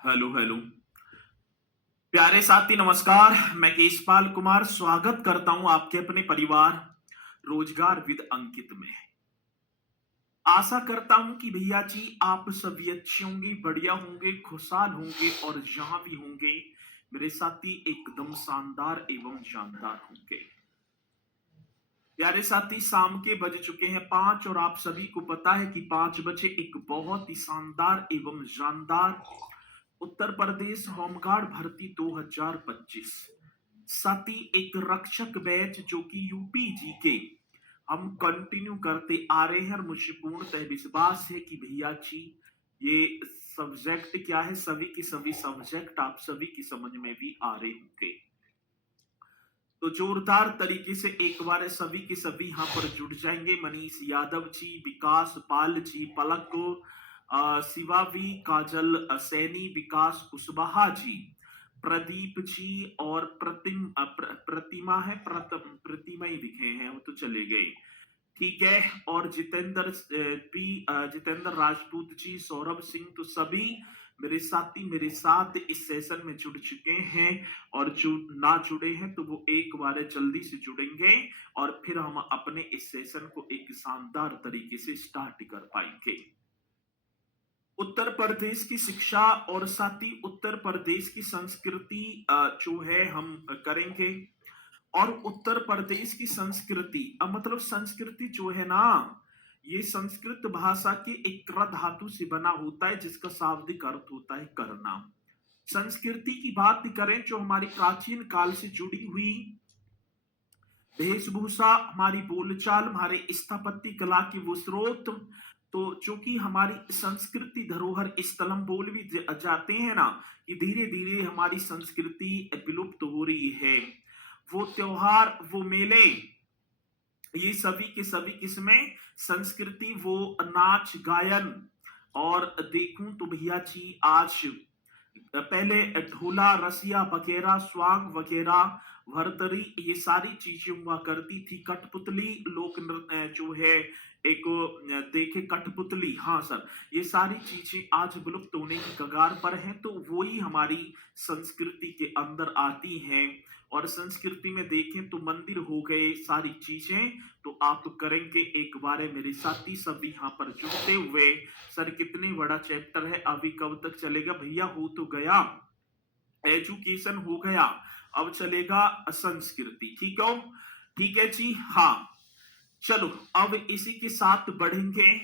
Hello hello. प्यारे साथी नमस्कार। मैं केशपाल कुमार स्वागत करता हूं आपके अपने परिवार रोजगार विद अंकित में। आशा करता हूं कि भैया जी आप सभी अच्छे होंगे, बढ़िया होंगे, खुशहाल होंगे और जहां भी होंगे मेरे साथी एकदम शानदार एवं जानदार होंगे। प्यारे साथी शाम के बज चुके हैं 5 और आप सभी को पता है कि 5 बजे एक बहुत ही शानदार एवं जानदार उत्तर प्रदेश होमगार्ड भर्ती 2025 साथ ही एक रक्षक बैच जो कि यूपी जी के हम कंटिन्यू करते आ रहे हैं और मुझे पूर्णतः विश्वास है कि भैया जी ये सब्जेक्ट क्या है, सभी के सभी सब्जेक्ट आप सभी की समझ में भी आ रहे होंगे। तो जोरदार तरीके से एक बार सभी के सभी यहाँ पर जुड़ जाएंगे। मनीष यादव जी, विकास पाल जी, पलक शिवावी, काजल सैनी, विकास कुशवाहा जी, प्रदीप जी और प्रतिमा है, प्रतिमा ही दिखे हैं, वो तो चले गए। ठीक है। और जितेंद्र राजपूत जी, सौरभ सिंह, तो सभी मेरे साथी मेरे साथ इस सेशन में जुड़ चुके हैं और जो ना जुड़े हैं तो वो एक बार जल्दी से जुड़ेंगे और फिर हम अपने इस सेशन को एक शानदार तरीके से स्टार्ट कर पाएंगे। उत्तर प्रदेश की शिक्षा और साथ ही उत्तर प्रदेश की संस्कृति जो है हम करेंगे। और उत्तर प्रदेश की संस्कृति मतलब संस्कृति जो है ना, ये संस्कृत भाषा के एक क्र धातु से बना होता है जिसका शाब्दिक अर्थ होता है करना। संस्कृति की बात करें जो हमारी प्राचीन काल से जुड़ी हुई वेशभूषा, हमारी बोलचाल, हमारे स्थापत्य कला की वो स्रोत, तो जो कि हमारी संस्कृति धरोहर स्थल हम बोल भी जाते हैं ना कि धीरे धीरे हमारी संस्कृति विलुप्त हो रही है। वो त्योहार, वो मेले, ये सभी के सभी किसमें संस्कृति, वो नाच गायन। और देखूं तो भैया जी आज पहले ढोला रसिया वगैरह स्वांग वगैरह भरतरी ये सारी चीजें हुआ करती थी। कठपुतली लोक नृत्य जो है एक देखे कठपुतली, हाँ सर, ये सारी चीजें आज विलुप्त होने की कगार पर हैं। तो वो ही हमारी संस्कृति के अंदर आती हैं। और संस्कृति में देखें तो मंदिर हो गए, सारी चीजें तो आप करेंगे एक बार मेरे साथी सभी यहाँ पर जुड़ते हुए। सर कितने बड़ा चैप्टर है, अभी कब तक चलेगा भैया? हो तो गया एजुकेशन, हो गया, अब चलेगा संस्कृति। ठीक हो? ठीक है जी, हाँ। चलो अब इसी के साथ बढ़ेंगे।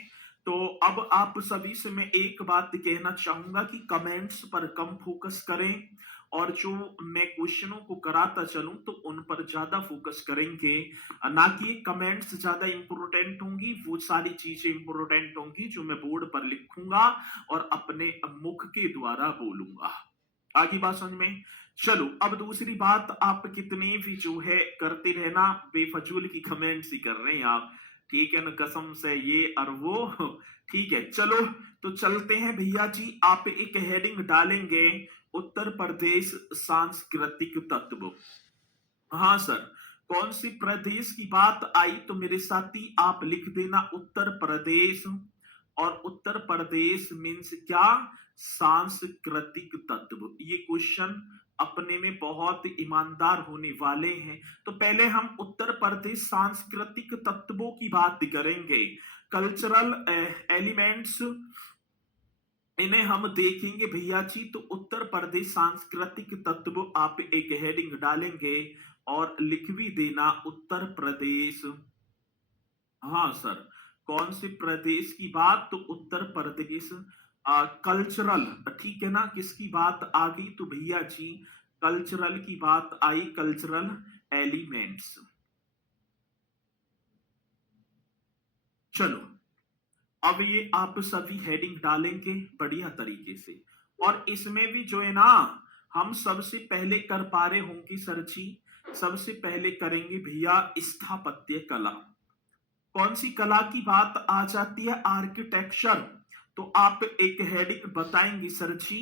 तो अब आप सभी से मैं एक बात कहना चाहूंगा कि कमेंट्स पर कम फोकस करें और जो मैं क्वेश्चनों को कराता चलूं तो उन पर ज्यादा फोकस करेंगे। ना कि कमेंट्स ज्यादा इंपोर्टेंट होंगी, वो सारी चीजें इंपोर्टेंट होंगी जो मैं बोर्ड पर लिखूंगा और अपने मुख के द्वारा बोलूंगा। आगे बात समझ में? चलो अब दूसरी बात, आप कितने भी जो है करते रहना, बेफजूल की कमेंट्स ही कर रहे हैं आप, ठीक है ना, कसम से ये और वो। ठीक है, चलो तो चलते हैं भैया जी। आप एक हेडिंग डालेंगे उत्तर प्रदेश सांस्कृतिक तत्व। हाँ सर, कौन सी प्रदेश की बात आई तो मेरे साथी आप लिख देना उत्तर प्रदेश। और उत्तर प्रदेश मीन्स क्या? सांस्कृतिक तत्व। ये क्वेश्चन अपने में बहुत ईमानदार होने वाले हैं। तो पहले हम उत्तर प्रदेश सांस्कृतिक तत्वों की बात करेंगे। कल्चरल एलिमेंट्स, इन्हें हम देखेंगे भैया जी। तो उत्तर प्रदेश सांस्कृतिक तत्व आप एक हेडिंग डालेंगे और लिख भी देना उत्तर प्रदेश। हाँ सर, कौन से प्रदेश की बात? तो उत्तर प्रदेश कल्चरल, ठीक है ना, किसकी बात आ गई तो भैया जी कल्चरल की बात आई, कल्चरल एलिमेंट्स। चलो अब ये आप सभी हेडिंग डालेंगे बढ़िया तरीके से। और इसमें भी जो है ना हम सबसे पहले कर पा रहे होंगे सर जी, सबसे पहले करेंगे भैया स्थापत्य कला। कौन सी कला की बात आ जाती है? आर्किटेक्चर। तो आप एक हेडिंग बताएंगे सर जी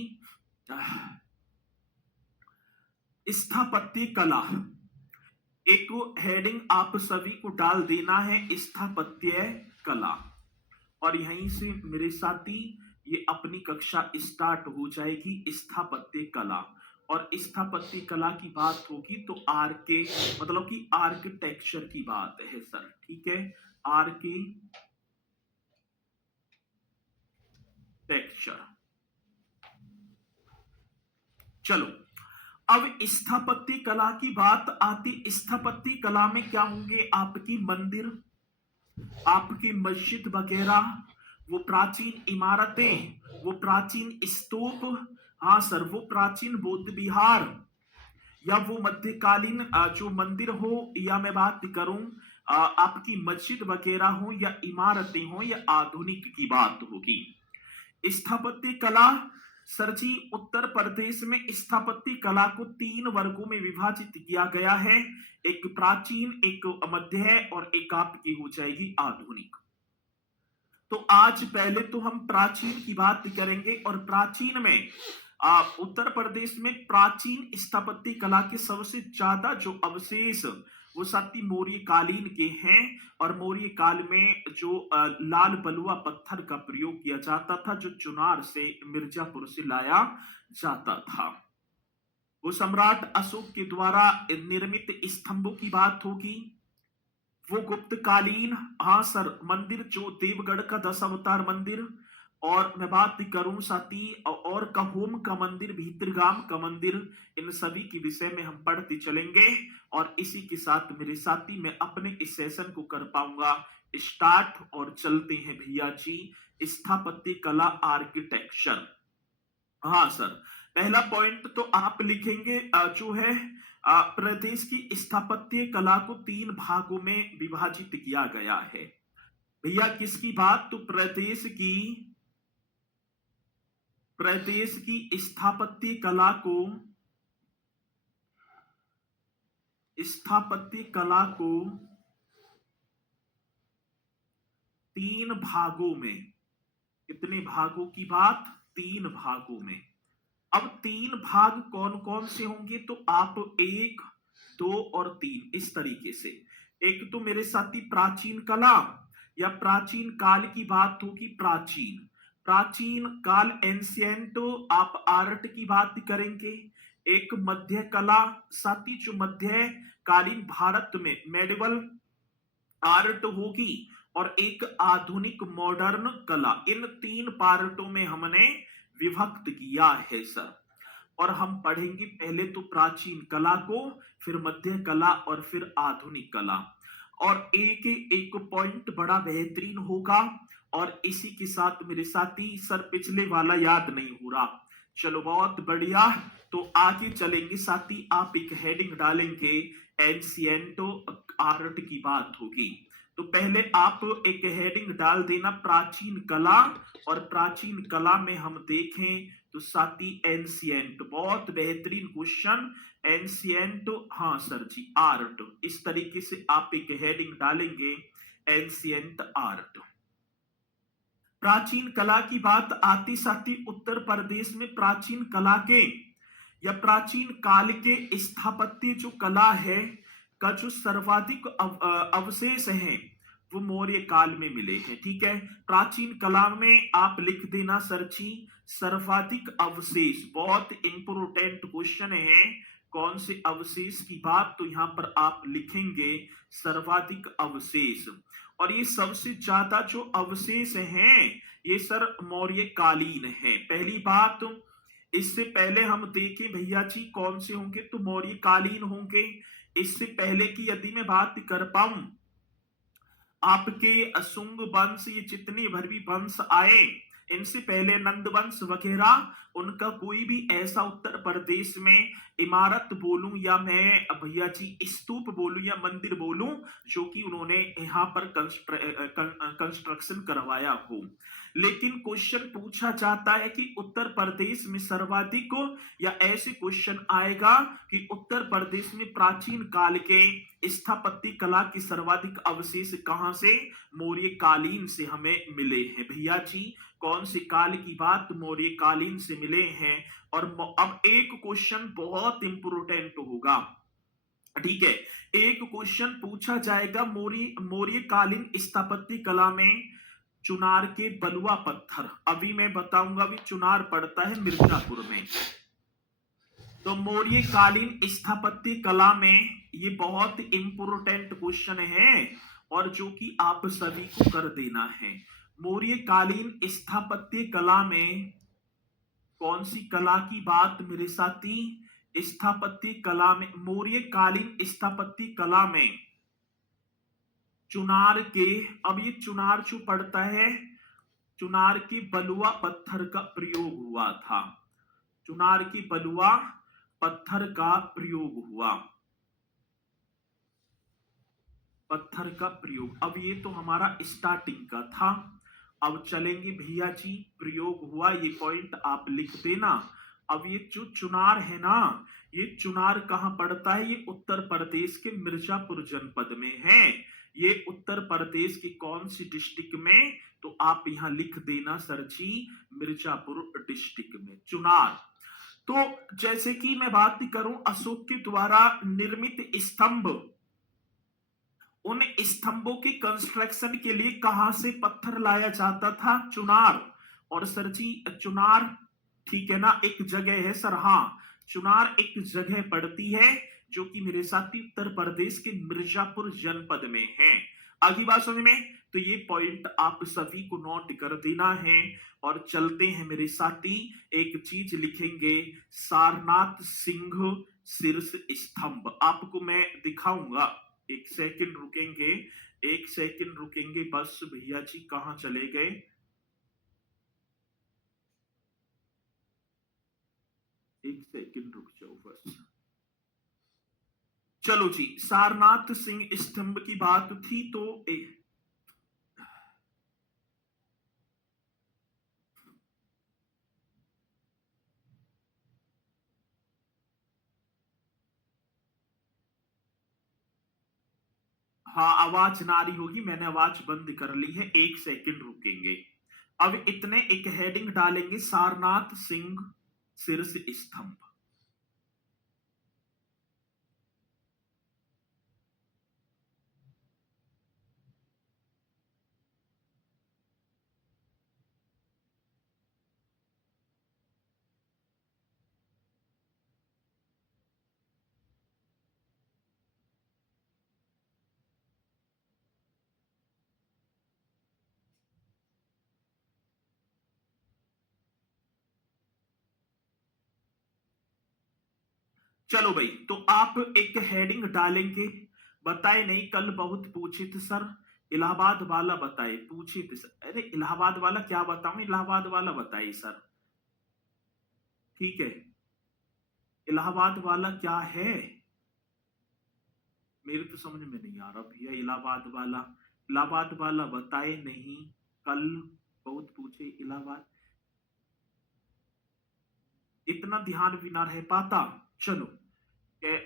स्थापत्य कला। एक हेडिंग आप सभी को डाल देना है स्थापत्य कला। और यहीं से मेरे साथी ये अपनी कक्षा स्टार्ट हो जाएगी स्थापत्य कला। और स्थापत्य कला की बात होगी तो आर्के मतलब कि आर्किटेक्चर की बात है सर, ठीक है, आर्किटेक्चर। चलो, अब स्थापत्य कला की बात आती। स्थापत्य कला में क्या होंगे, आपकी मंदिर, आपकी मस्जिद वगैरह, वो प्राचीन इमारतें, वो प्राचीन स्तूप, हाँ सर, वो प्राचीन बौद्ध विहार, या वो मध्यकालीन जो मंदिर हो, या मैं बात करूं आपकी मस्जिद वगैरह हो, या इमारतें हो, या आधुनिक की बात होगी। स्थापत्य कला सर जी, उत्तर प्रदेश में स्थापत्य कला को 3 वर्गों में विभाजित किया गया है। एक प्राचीन, एक मध्य, और एक आपकी हो जाएगी आधुनिक। तो आज पहले तो हम प्राचीन की बात करेंगे, और प्राचीन में उत्तर प्रदेश में प्राचीन स्थापत्य कला के सबसे ज्यादा जो अवशेष वो सती मौर्य कालीन के हैं। और मौर्य काल में जो लाल बलुआ पत्थर का प्रयोग किया जाता था, जो चुनार से, मिर्जापुर से लाया जाता था, वो सम्राट अशोक के द्वारा निर्मित स्तंभों की बात होगी। वो गुप्त कालीन, हाँ सर, मंदिर जो देवगढ़ का 10 अवतार मंदिर, और मैं बात करूं साथी, और कहोम का मंदिर, भीतरगाम का मंदिर, इन सभी के विषय में हम पढ़ते चलेंगे। और इसी के साथ मेरे साथी मैं अपने इस सेशन को कर पाऊंगा स्टार्ट। और चलते हैं भैया जी, स्थापत्य कला आर्किटेक्चर। हाँ सर, पहला पॉइंट तो आप लिखेंगे जो है प्रदेश की स्थापत्य कला को 3 भागों में विभाजित किया गया है। भैया किसकी बात, तो प्रदेश की स्थापत्य कला को 3 भागों में, कितने भागों की बात, 3 भागों में। अब 3 भाग कौन कौन से होंगे, तो आप 1, 2 और 3 इस तरीके से। एक तो मेरे साथी प्राचीन कला या प्राचीन काल की बात होगी, प्राचीन काल एंशिएंट, आप आर्ट की बात करेंगे। एक मध्य कला साथी, जो मध्य कालीन भारत में मेडिवल आर्ट होगी। और एक आधुनिक मॉडर्न कला। इन 3 पार्टों में हमने विभक्त किया है सर। और हम पढ़ेंगे पहले तो प्राचीन कला को, फिर मध्य कला, और फिर आधुनिक कला। और एक एक पॉइंट बड़ा बेहतरीन होगा। और इसी के साथ मेरे साथी, सर पिछले वाला याद नहीं हो रहा, चलो बहुत बढ़िया। तो आगे चलेंगे साथी, आप एक हेडिंग डालेंगे एंशिएंट आर्ट की बात होगी। तो पहले आप एक हेडिंग डाल देना प्राचीन कला, और प्राचीन कला में हम देखें तो साथी एंशिएंट, बहुत बेहतरीन क्वेश्चन, एंशिएंट, हाँ सर जी, आर्ट। इस तरीके से आप एक हेडिंग डालेंगे एंशिएंट आर्ट। प्राचीन कला की बात आती साथी, उत्तर प्रदेश में प्राचीन कला के या प्राचीन काल के स्थापत्य जो कला है का जो सर्वाधिक अवशेष हैं वो मौर्य काल में मिले हैं, ठीक है। प्राचीन कला में आप लिख देना सर जी सर्वाधिक अवशेष, बहुत इंपोर्टेंट क्वेश्चन है। कौन से अवशेष की बात, तो यहां पर आप लिखेंगे सर्वाधिक अवशेष। और ये सबसे ज्यादा जो अवशेष हैं ये सर मौर्य कालीन है। पहली बात, इससे पहले हम देखें भैया जी कौन से होंगे, तो मौर्य कालीन होंगे। इससे पहले की यदि मैं बात कर पाऊं, आपके शुंग वंश, ये जितने भर भी वंश आए, इनसे पहले नंद वंश वगैरह, उनका कोई भी ऐसा उत्तर प्रदेश में इमारत बोलूं या मैं भैया जी स्तूप बोलूं या मंदिर बोलूं जो कि उन्होंने यहाँ पर कंस्ट्रक्शन करवाया हो। लेकिन क्वेश्चन पूछा जाता है कि उत्तर प्रदेश में सर्वाधिक, या ऐसे क्वेश्चन आएगा कि उत्तर प्रदेश में प्राचीन काल के स्थापत्य कला की सर्वाधिक अवशेष कहां से, मौर्य कालीन से हमें मिले हैं भैया जी। कौन से काल की बात, मौर्य कालीन से मिले हैं। और अब एक क्वेश्चन बहुत इंपोर्टेंट होगा, ठीक है। एक क्वेश्चन पूछा जाएगा मौर्य कालीन स्थापत्य कला में चुनार के बलुआ पत्थर, अभी मैं बताऊंगा भी चुनार पड़ता है मिर्जापुर में। तो मौर्य कालीन स्थापत्य कला में ये बहुत इंपोर्टेंट क्वेश्चन है और जो कि आप सभी को कर देना है। मौर्य कालीन स्थापत्य कला में कौन सी कला की बात मेरे साथी? स्थापत्य कला में, मौर्य कालीन स्थापत्य कला में चुनार के, अब ये चुनार जो पड़ता है, चुनार के बलुआ पत्थर का प्रयोग हुआ था। चुनार की बलुआ पत्थर का प्रयोग हुआ, पत्थर का प्रयोग। अब ये तो हमारा स्टार्टिंग का था। अब चलेंगे भैया जी, प्रयोग हुआ, ये पॉइंट आप लिख देना। अब ये जो चुनार है ना, ये चुनार कहां पड़ता है? ये उत्तर प्रदेश के मिर्जापुर जनपद में है। ये उत्तर प्रदेश की कौन सी डिस्ट्रिक्ट में? तो आप यहां लिख देना सर जी, मिर्जापुर डिस्ट्रिक्ट में चुनार। तो जैसे कि मैं बात करूं अशोक के द्वारा निर्मित स्तंभ, उन स्तंभों के कंस्ट्रक्शन के लिए कहां से पत्थर लाया जाता था? चुनार। और सर जी चुनार, ठीक है ना, एक जगह है सर, हाँ चुनार एक जगह पड़ती है जो कि मेरे साथी उत्तर प्रदेश के मिर्जापुर जनपद में है। आगे बात समझ में? तो ये पॉइंट आप सभी को नोट कर देना है। और चलते हैं मेरे साथी, एक चीज लिखेंगे, सारनाथ सिंह शीर्ष स्तंभ आपको मैं दिखाऊंगा। एक सेकंड रुकेंगे, एक सेकंड रुकेंगे बस। भैया जी कहां चले गए? एक सेकंड रुक जाओ बस। चलो जी, सारनाथ सिंह स्तंभ की बात थी तो हाँ आवाज ना आ रही होगी, मैंने आवाज बंद कर ली है, एक सेकंड रुकेंगे। अब इतने एक हेडिंग डालेंगे, सारनाथ सिंह शीर्ष स्तंभ। चलो भाई, तो आप एक हेडिंग डालेंगे, बताए नहीं, कल बहुत पूछे थे सर, इलाहाबाद वाला बताए, पूछे थे सर। अरे इलाहाबाद वाला क्या बताऊं, इलाहाबाद वाला बताइए सर। ठीक है, इलाहाबाद वाला क्या है? मेरे तो समझ में नहीं आ रहा भैया, इलाहाबाद वाला, इलाहाबाद वाला बताए नहीं, कल बहुत पूछे इलाहाबाद, इतना ध्यान भी ना रह पाता। चलो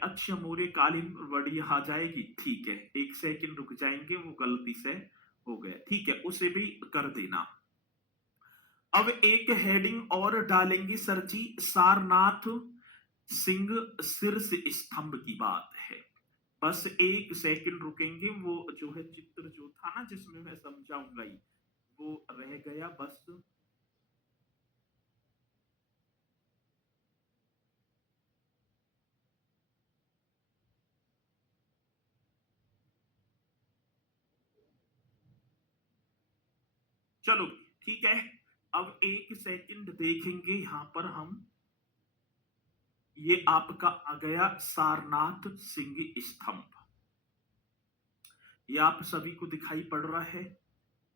अच्छा, मोरे कालीन बढ़िया आ जाएगी, ठीक है, एक सेकंड रुक जाएंगे, वो गलती से हो गया, ठीक है, उसे भी कर देना। अब एक हेडिंग और डालेंगे सर जी, सारनाथ सिंह शीर्ष स्तंभ की बात है। बस एक सेकंड रुकेंगे, वो जो है चित्र जो था ना जिसमें मैं समझाऊंगा ही, वो रह गया बस। चलो ठीक है, अब एक सेकंड देखेंगे यहां पर हम, ये आपका आ गया सारनाथ सिंह स्तंभ, ये आप सभी को दिखाई पड़ रहा है।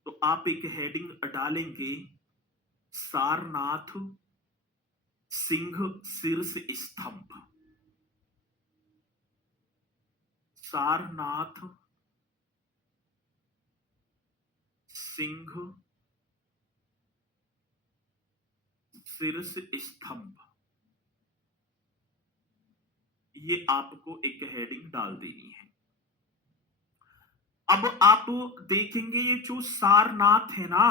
तो आप एक हेडिंग डालेंगे, सारनाथ सिंह शीर्ष स्तंभ, सारनाथ सिंह शीर्ष स्तंभ, ये आपको एक हेडिंग डाल देनी है। अब आप देखेंगे ये जो सारनाथ है ना,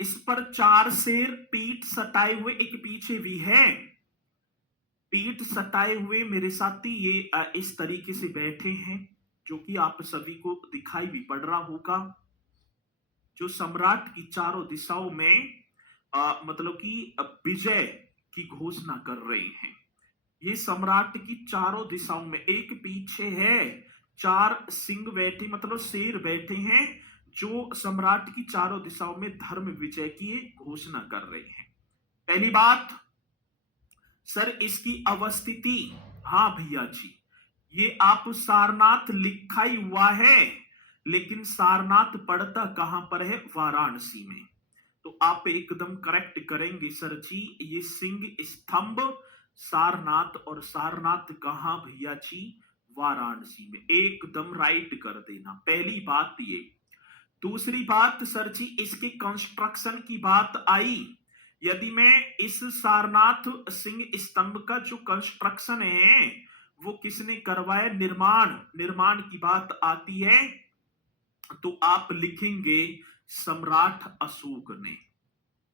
इस पर 4 शेर पीठ सटाए हुए, एक पीछे भी है, पीठ सटाए हुए मेरे साथी, ये इस तरीके से बैठे हैं, जो कि आप सभी को दिखाई भी पड़ रहा होगा। जो सम्राट की चारों दिशाओं में मतलब कि विजय की घोषणा कर रहे हैं। ये सम्राट की चारों दिशाओं में, एक पीछे है, चार सिंह बैठे मतलब शेर बैठे हैं, जो सम्राट की चारों दिशाओं में धर्म विजय की घोषणा कर रहे हैं। पहली बात सर, इसकी अवस्थिति, हाँ भैया जी, ये आप सारनाथ लिखा ही हुआ है, लेकिन सारनाथ पड़ता कहां पर है? वाराणसी में। तो आप एकदम करेक्ट करेंगे सर जी, ये सिंह स्तंभ सारनाथ, और सारनाथ कहां भैया जी? वाराणसी में। एकदम राइट कर देना, पहली बात ये। दूसरी बात सर जी, इसके कंस्ट्रक्शन की बात आई। यदि मैं इस सारनाथ सिंह स्तंभ का जो कंस्ट्रक्शन है वो किसने करवाया, निर्माण, निर्माण की बात आती है, तो आप लिखेंगे सम्राट अशोक ने।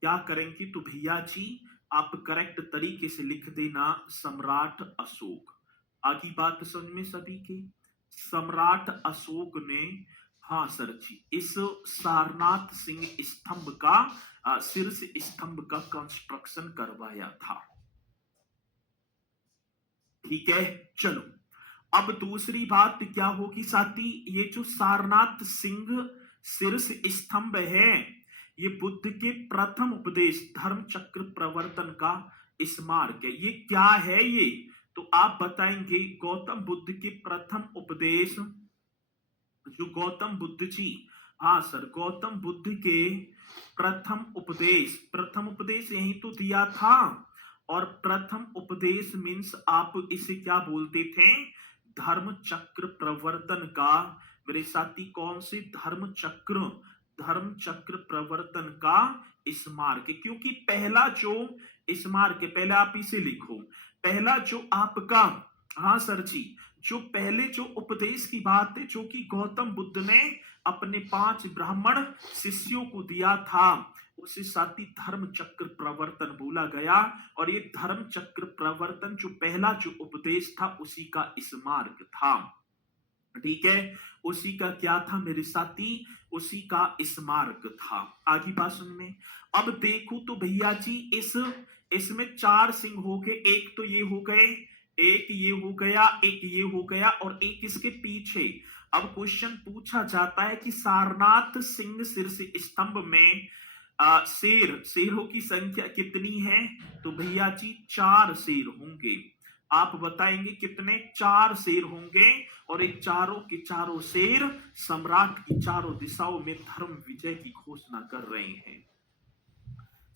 क्या करेंगे तो भैया जी, आप करेक्ट तरीके से लिख देना सम्राट अशोक। आगे बात समझ में सभी के, सम्राट अशोक ने, हाँ सर जी, इस सारनाथ सिंह स्तंभ का शीर्ष स्तंभ का कंस्ट्रक्शन करवाया था। ठीक है, चलो अब दूसरी बात क्या होगी साथी, ये जो सारनाथ सिंह शीर्ष स्तंभ है, ये बुद्ध के प्रथम उपदेश धर्म चक्र प्रवर्तन का स्मारक है। ये क्या है ये, तो आप बताएंगे गौतम बुद्ध के प्रथम उपदेश, जो गौतम बुद्ध जी, हाँ सर, गौतम बुद्ध के प्रथम उपदेश, प्रथम उपदेश यही तो दिया था। और प्रथम उपदेश मीन्स आप इसे क्या बोलते थे? धर्म चक्र प्रवर्तन का। मेरे साथी, कौन से धर्म चक्र? धर्म चक्र प्रवर्तन का स्मारक, क्योंकि पहला जो स्मारक है, पहले आप इसे लिखो, पहला जो आपका, हाँ सर जी, जो पहले जो उपदेश की बात है जो कि गौतम बुद्ध ने अपने 5 ब्राह्मण शिष्यों को दिया था, उसे साथी धर्म चक्र प्रवर्तन बोला गया। और ये धर्म चक्र प्रवर्तन जो पहला जो उपदेश था उसी का स्मारक था। ठीक है, उसी का क्या था मेरे साथी? उसी का स्मारक था। आगे बात सुन में, अब देखो तो भैया जी, इसमें 4 सिंह हो गए, एक तो ये हो गए, एक ये हो गया, एक ये हो गया, और एक इसके पीछे। अब क्वेश्चन पूछा जाता है कि सारनाथ सिंह शीर्ष स्तंभ में शेरों की संख्या कितनी है? तो भैया जी 4 शेर होंगे। आप बताएंगे कितने? 4 शेर होंगे, और एक चारों के चारों शेर सम्राट की चारों दिशाओं में धर्म विजय की घोषणा कर रहे हैं।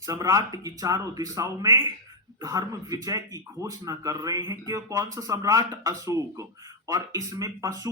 सम्राट की चारों दिशाओं में धर्म विजय की घोषणा कर रहे हैं कि कौन सा सम्राट? अशोक। और इसमें पशु,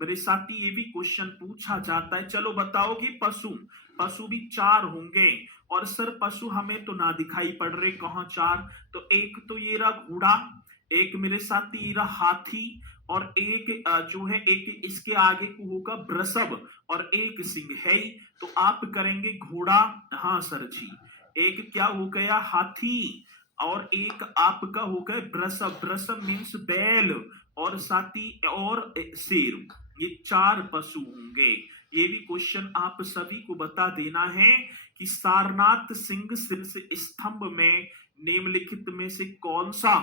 मेरे साथी ये भी क्वेश्चन पूछा जाता है, चलो बताओ कि पशु, पशु भी 4 होंगे। और सर पशु हमें तो ना दिखाई पड़ रहे, कहां 4? तो एक तो ये रहा घोड़ा, एक मेरे साथी ये रहा हाथी, और एक जो है एक इसके आगे को होगा वृषभ, और एक सिंह है। तो आप करेंगे घोड़ा, हाँ सर जी, एक क्या हो गया? हाथी, और एक आपका हो गया वृषभ, वृषभ मीन्स बैल, और साथी और शेर, ये 4 पशु होंगे। ये भी क्वेश्चन आप सभी को बता देना है कि सारनाथ सिंह शीर्ष स्तंभ में निम्नलिखित में से कौन सा,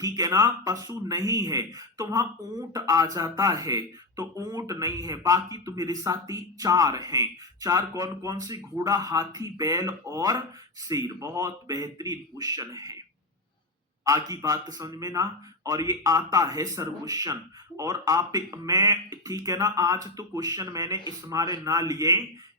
ठीक है ना, पशु नहीं है? तो वहां ऊंट आ जाता है, तो ऊंट नहीं है। बाकी तो मेरे साथी 4 हैं। 4 कौन कौन से? घोड़ा, हाथी, बैल और शेर। बहुत बेहतरीन क्वेश्चन है, आगे बात समझ में ना। और ये आता है सर क्वेश्चन, और आप मैं, ठीक है ना, आज तो क्वेश्चन मैंने इस मारे ना लिए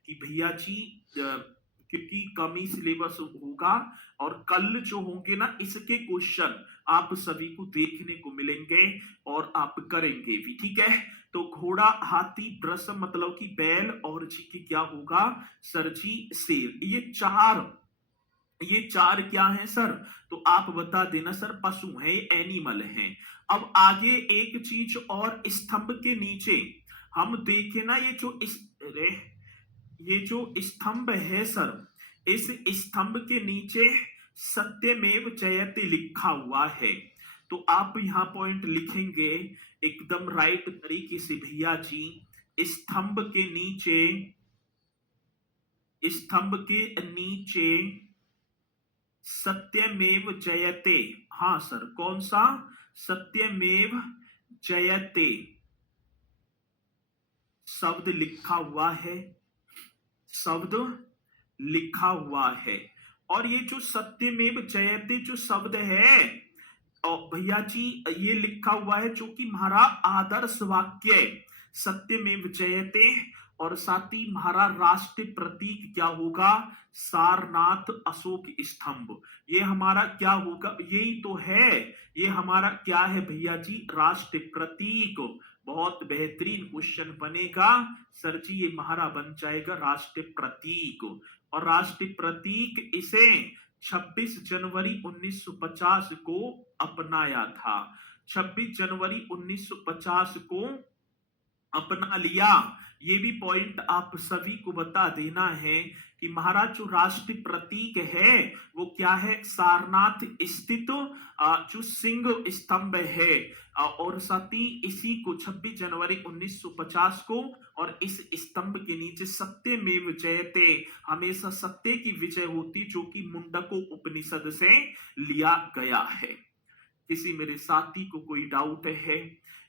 कि भैया जी क्योंकि कमी सिलेबस होगा, और कल जो होंगे ना इसके क्वेश्चन आप सभी को देखने को मिलेंगे और आप करेंगे भी। ठीक है, तो घोड़ा, हाथी, वृषभ मतलब कि बैल, और जी की क्या होगा सर जी? शेर। ये चार क्या हैं सर? तो आप बता देना सर, पशु है, एनिमल हैं। अब आगे एक चीज और, स्तंभ के नीचे हम देखें ना, ये जो स्तंभ है सर, इस स्तंभ के नीचे सत्यमेव जयते लिखा हुआ है। तो आप यहां पॉइंट लिखेंगे एकदम राइट तरीके से भैया जी, स्तंभ के नीचे स्तंभ के नीचे सत्यमेव जयते। हाँ सर, कौन सा? सत्यमेव जयते शब्द लिखा हुआ है, शब्द लिखा हुआ है। और ये जो सत्यमेव जयते जो शब्द है, और भैया जी ये लिखा हुआ है जो कि हमारा आदर्श वाक्य है, सत्यमेव जयते। और साथ ही हमारा राष्ट्रीय प्रतीक क्या होगा? सारनाथ अशोक स्तंभ। ये हमारा क्या होगा? यही तो है, ये हमारा क्या है भैया जी? राष्ट्रीय प्रतीक। बहुत बेहतरीन क्वेश्चन बनेगा सर जी, ये हमारा बन जाएगा राष्ट्रीय प्रतीक। और राष्ट्रीय प्रतीक इसे 26 जनवरी 1950 को अपनाया था। 26 जनवरी 1950 को अपना लिया। ये भी पॉइंट आप सभी को बता देना है कि महाराज जो राष्ट्रीय प्रतीक है वो क्या है? सारनाथ स्थित जो सिंह स्तंभ है। और साथ ही इसी को 26 जनवरी 1950 को, और इस स्तंभ के नीचे सत्यमेव जयते, हमेशा सत्य की विजय होती, जो कि मुंडको उपनिषद से लिया गया है। किसी मेरे साथी को कोई डाउट है?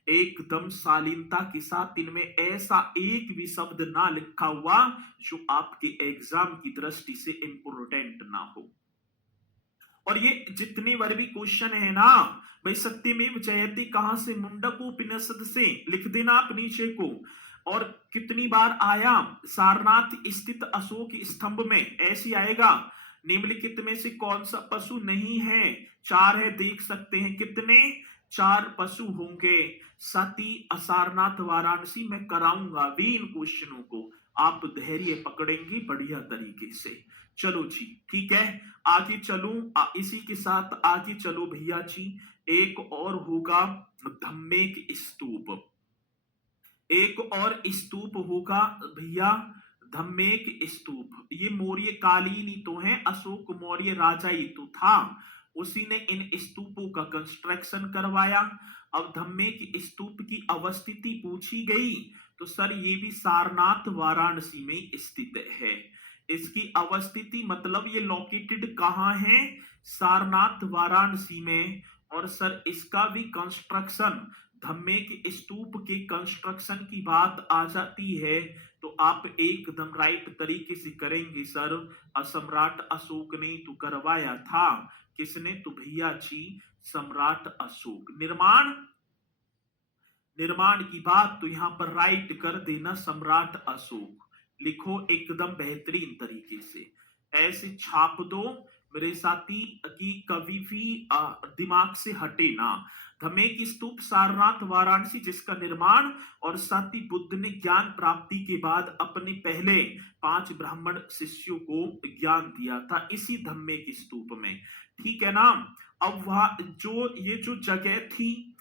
एकदम शालीनता के साथ इनमें ऐसा एक भी शब्द ना लिखा हुआ जो आपके एग्जाम की दृष्टि से इंपोर्टेंट ना हो। और ये जितने बार भी क्वेश्चन है ना भाई, सत्यमेव जयते कहां से? मुंडको उपनिषद से लिख देना आप नीचे को। और कितनी बार आया? सारनाथ स्थित अशोक स्तंभ में, ऐसी आएगा। निम्नलिखित में से कौन सा पशु नहीं है? 4 है, देख सकते हैं कितने? 4 पशु होंगे। सती असारनाथ वाराणसी में कराऊंगा भी इन क्वेश्चनों को, आप धैर्य पकड़ेंगे बढ़िया तरीके से। चलो जी ठीक है, आगे चलूं। इसी के साथ आगे चलो भैया जी। एक और होगा धम्मेक स्तूप, एक और स्तूप होगा भैया धम्मेक स्तूप। ये मौर्य कालीन ही तो है, अशोक मौर्य राजा ही तो था, उसी ने इन स्तूपों का कंस्ट्रक्शन करवाया। अब धम्मेक स्तूप की अवस्थिति पूछी गई तो सर ये भी सारनाथ वाराणसी में स्थित है। इसकी अवस्थिति मतलब ये लोकेटेड कहाँ है? सारनाथ वाराणसी में। और सर इसका भी कंस्ट्रक्शन, धम्मेक स्तूप के कंस्ट्रक्शन की बात आ जाती है तो आप एकदम राइट तरीके से करेंगे सर। सम्राट अशोक ने तो करवाया था। किसने? तो भैया जी सम्राट अशोक। निर्माण, निर्माण की बात तो यहां पर राइट कर देना, सम्राट अशोक लिखो एकदम बेहतरीन तरीके से, ऐसे छाप दो मेरे साथी की कभी भी दिमाग से हटे ना। धम्मेक स्तूप सारनाथ वाराणसी, जिसका निर्माण और साथ ही बुद्ध ने ज्ञान प्राप्ति के बाद अपने पहले 5 ब्राह्मण शिष्यों को ज्ञान दिया था इसी धम्मेक स्तूप में, ठीक है ना। अब वह जो ये जो जगह थी,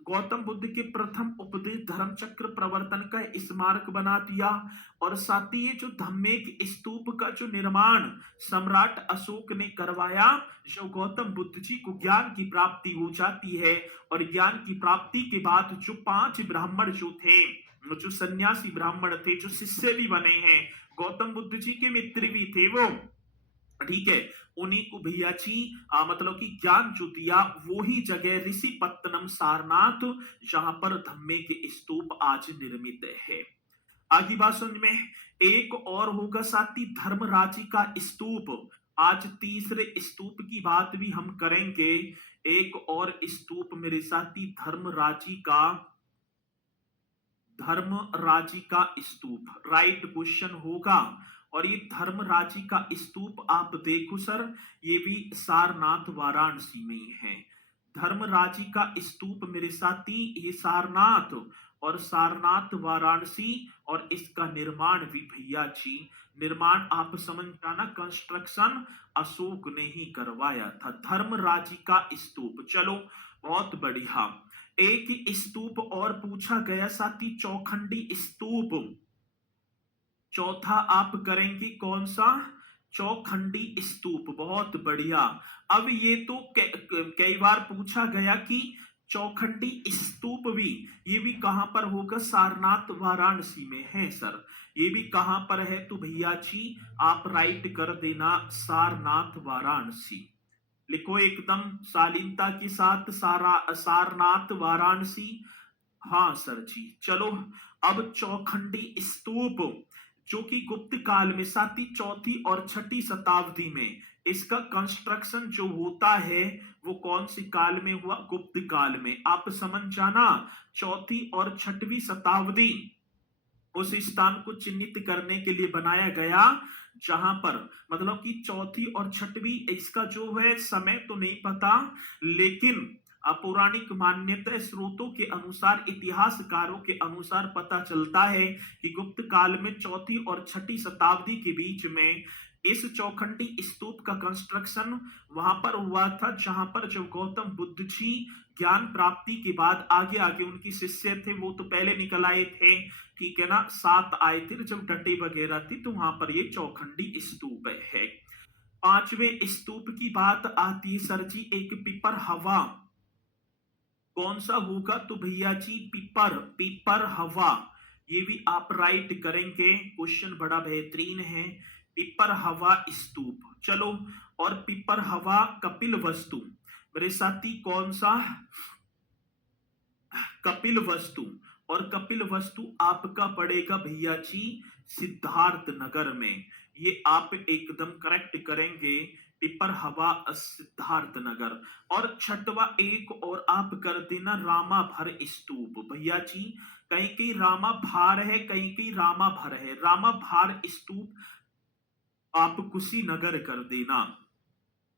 गौतम बुद्ध के प्रथम उपदेश धर्म चक्र प्रवर्तन का स्मारक बना दिया। और साथ ही ये जो धम्मेक स्तूप का जो निर्माण सम्राट अशोक ने करवाया, जो गौतम बुद्ध जी को ज्ञान की प्राप्ति हो जाती है, और ज्ञान की प्राप्ति के बाद जो 5 ब्राह्मण जो थे, जो सन्यासी ब्राह्मण थे, जो शिष्य भी बने हैं, गौतम बुद्ध जी के मित्र भी थे वो, ठीक है, उन्हीं को भैया जी मतलब कि ज्ञान जो दिया, वो ही जगह ऋषिपत्तनम सारनाथ, जहां पर धम्मेक स्तूप आज निर्मित है। आगे बात समझ में। एक और होगा साथी धर्मराजी का स्तूप। आज तीसरे स्तूप की बात भी हम करेंगे। एक और स्तूप मेरे साथी धर्मराजी का, धर्मराजी का स्तूप राइट क्वेश्चन होगा। और ये धर्मराजी का स्तूप आप देखो सर, ये भी सारनाथ वाराणसी में है। धर्मराजी का स्तूप मेरे साथी ये सारनाथ और सारनाथ वाराणसी, और इसका निर्माण भी भैया जी, निर्माण आप समझ जाना, कंस्ट्रक्शन अशोक ने ही करवाया था। धर्मराजी का स्तूप, चलो बहुत बढ़िया। एक स्तूप और पूछा गया साथी, चौखंडी स्तूप। चौथा आप करेंगे कौन सा? चौखंडी स्तूप, बहुत बढ़िया। अब ये तो कई बार पूछा गया कि चौखंडी स्तूप भी, ये भी कहां पर होगा? सारनाथ वाराणसी में है सर। ये भी कहां पर है? तो भैया जी आप राइट कर देना, सारनाथ वाराणसी। लिखो एकदम शालीनता के साथ, सारनाथ वाराणसी। हाँ सर जी। चलो, अब चौखंडी स्तूप जो कि गुप्त काल में 7वीं 4वीं और 6वीं शताब्दी में इसका कंस्ट्रक्शन जो होता है वो कौन सी काल में हुआ? गुप्त काल में। आप समझ जाना, 4वीं और 6वीं शताब्दी उस स्थान को चिन्हित करने के लिए बनाया गया, जहां पर मतलब कि 4वीं और 6वीं, इसका जो है समय तो नहीं पता, लेकिन पौराणिक मान्यता स्रोतों के अनुसार, इतिहासकारों के अनुसार पता चलता है कि गुप्त काल में 4वीं और 6वीं शताब्दी के बीच में इस चौखंडी स्तूप का कंस्ट्रक्शन वहां पर हुआ था, जहां पर जब गौतम बुद्ध जी ज्ञान प्राप्ति के बाद आगे आगे उनकी शिष्य थे, वो तो पहले निकल आए थे, ठीक है ना, 7 आए थे जब डटे वगैरह थी, तो वहां पर ये चौखंडी स्तूप है। 5वें स्तूप की बात आती है सर जी, एक पिपर हवा। कौन सा होगा? तो भैया जी पिपर, पिपर हवा। ये भी आप राइट करेंगे, क्वेश्चन बड़ा बेहतरीन है। पिपर हवा स्तूप। चलो, और पिपर हवा कपिल वस्तु, मेरे साथी कौन सा? कपिल वस्तु। और कपिल वस्तु आपका पड़ेगा भैया जी सिद्धार्थ नगर में। ये आप एकदम करेक्ट करेंगे, पिपर हवा सिद्धार्थ नगर। और छठवा एक और आप कर देना, रामा भर स्तूप। भैया जी कहीं कहीं रामा भार है, कहीं कहीं रामा भर है, रामा भार स्तूप आप कुशीनगर कर देना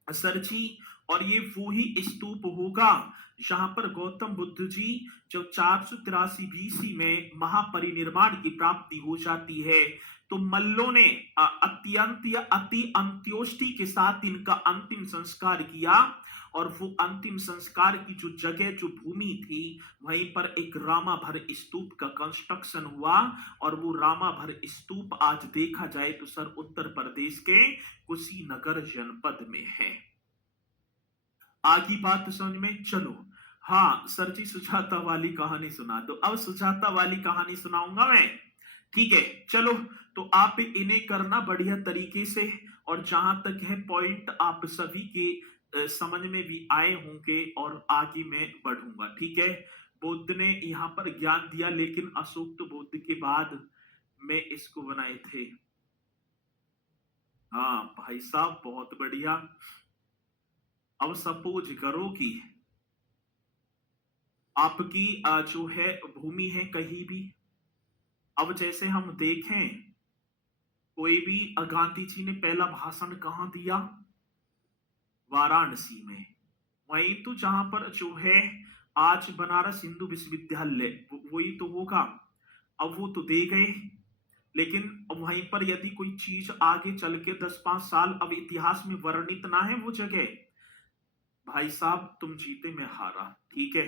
सर जी। और ये वो ही स्तूप होगा जहां पर गौतम बुद्ध जी जब 483 बीसी में महापरिनिर्वाण की प्राप्ति हो जाती है, तो मल्लों ने अत्यंत या अति अंत्योष्टि के साथ इनका अंतिम संस्कार किया। और वो अंतिम संस्कार की जो जगह, जो भूमि थी, वहीं पर एक रामाभर स्तूप का कंस्ट्रक्शन हुआ। और वो रामाभर स्तूप आज देखा जाए तो सर उत्तर प्रदेश के कुशीनगर जनपद में है। आगे बात समझ में? चलो, हाँ सर जी सुजाता वाली कहानी सुना दो। अब सुजाता वाली कहानी सुनाऊंगा मैं, ठीक है। चलो, तो आप इन्हें करना बढ़िया तरीके से, और जहां तक है पॉइंट आप सभी के समझ में भी आए होंगे, और आगे मैं बढ़ूंगा, ठीक है। बुद्ध ने यहाँ पर ज्ञान दिया, लेकिन अशोक तो बुद्ध के बाद में इसको बनाए थे। हाँ भाई साहब, बहुत बढ़िया। अब सपोज करो कि आपकी जो है भूमि है कहीं भी, अब जैसे हम देखें, कोई भी गांधी जी ने पहला भाषण कहां दिया? वाराणसी में। वही तो जहां पर जो है आज बनारस हिंदू विश्वविद्यालय, वही तो होगा। अब वो तो दे गए, लेकिन वहीं पर यदि कोई चीज आगे चल के 10-5 साल अब इतिहास में वर्णित ना है वो जगह, भाई साहब तुम जीते मैं हारा, ठीक है।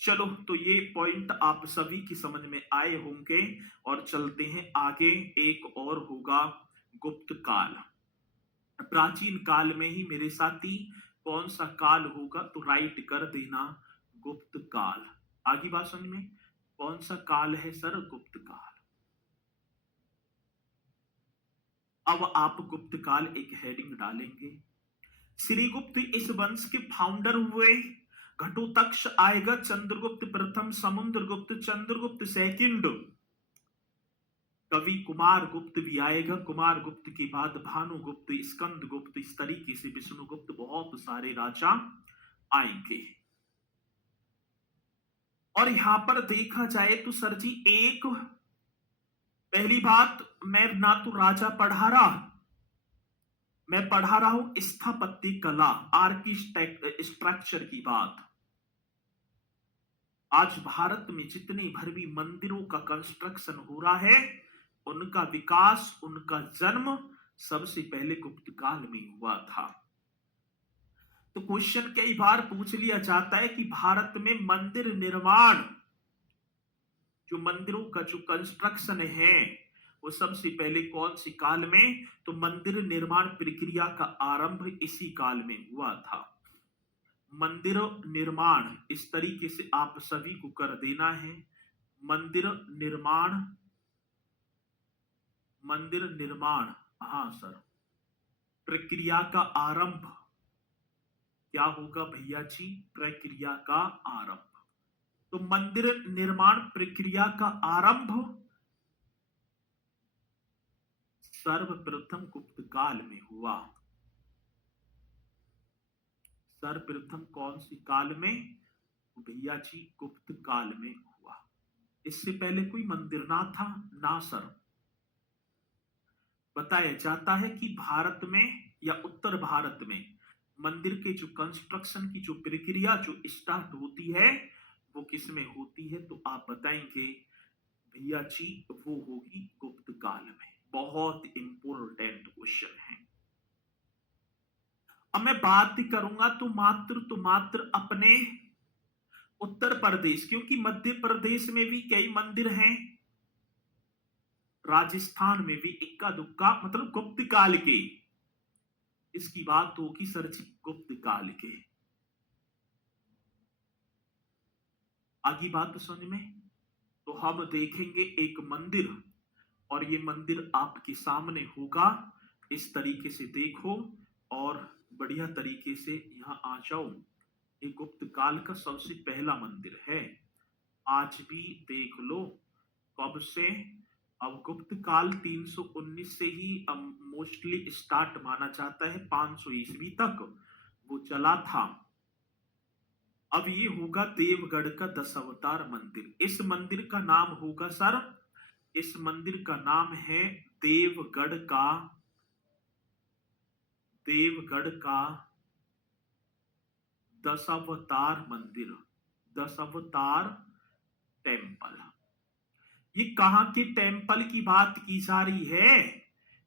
चलो, तो ये पॉइंट आप सभी की समझ में आए होंगे, और चलते हैं आगे। एक और होगा गुप्त काल। प्राचीन काल में ही मेरे साथी कौन सा काल होगा? तो राइट कर देना, गुप्त काल। आगे बात समझ में? कौन सा काल है सर? गुप्त काल। अब आप गुप्त काल एक हेडिंग डालेंगे। श्रीगुप्त इस वंश के फाउंडर हुए। घटोत्कच आएगा, चंद्रगुप्त प्रथम, समुद्रगुप्त, चंद्रगुप्त सेकंड, कवि कुमार गुप्त भी आएगा। कुमार गुप्त के बाद भानुगुप्त, स्कंद गुप्त, इस तरीके से विष्णुगुप्त, बहुत सारे राजा आएंगे। और यहां पर देखा जाए तो सर जी, एक पहली बात, मैं ना तो राजा पढ़ा रहा, मैं पढ़ा रहा हूं स्थापत्य कला, आर्किटेक्चर की बात। आज भारत में जितने भर भी मंदिरों का कंस्ट्रक्शन हो रहा है, उनका विकास, उनका जन्म सबसे पहले गुप्त काल में हुआ था। तो क्वेश्चन कई बार पूछ लिया जाता है कि भारत में मंदिर निर्माण, जो मंदिरों का जो कंस्ट्रक्शन है, वो सबसे पहले कौन सी काल में? तो मंदिर निर्माण प्रक्रिया का आरंभ इसी काल में हुआ था। मंदिर निर्माण इस तरीके से आप सभी को कर देना है। मंदिर निर्माण, मंदिर निर्माण, हाँ सर। प्रक्रिया का आरंभ क्या होगा भैया जी? प्रक्रिया का आरंभ। तो मंदिर निर्माण प्रक्रिया का आरंभ सर्वप्रथम गुप्त काल में हुआ। सर्वप्रथम कौन सी काल में? भैया जी गुप्त काल में हुआ। इससे पहले कोई मंदिर ना था ना सर। बताया जाता है कि भारत में या उत्तर भारत में मंदिर के जो कंस्ट्रक्शन की जो प्रक्रिया जो स्टार्ट होती है वो किस में होती है? तो आप बताएंगे भैया जी वो होगी गुप्त काल में। बहुत इंपॉर्टेंट क्वेश्चन है। अब मैं बात करूंगा तो मात्र अपने उत्तर प्रदेश, क्योंकि मध्य प्रदेश में भी कई मंदिर हैं, राजस्थान में भी इक्का दुक्का, मतलब गुप्त काल के। इसकी बात होगी सर जी गुप्त काल के। आगे बात समझ में? तो हम देखेंगे एक मंदिर, और ये मंदिर आपके सामने होगा। इस तरीके से देखो और बढ़िया तरीके से यहाँ आ जाओ। ये गुप्त काल का सबसे पहला मंदिर है। आज भी देख लो कब से। अब गुप्त काल 319 से ही मोस्टली स्टार्ट माना जाता है, 500 ईस्वी तक वो चला था। अब ये होगा देवगढ़ का दशावतार मंदिर। इस मंदिर का नाम होगा सर, इस मंदिर का नाम है देवगढ़ का, देवगढ़ का दशावतार मंदिर, दशावतार टेम्पल। ये कहां के टेम्पल की बात की जा रही है?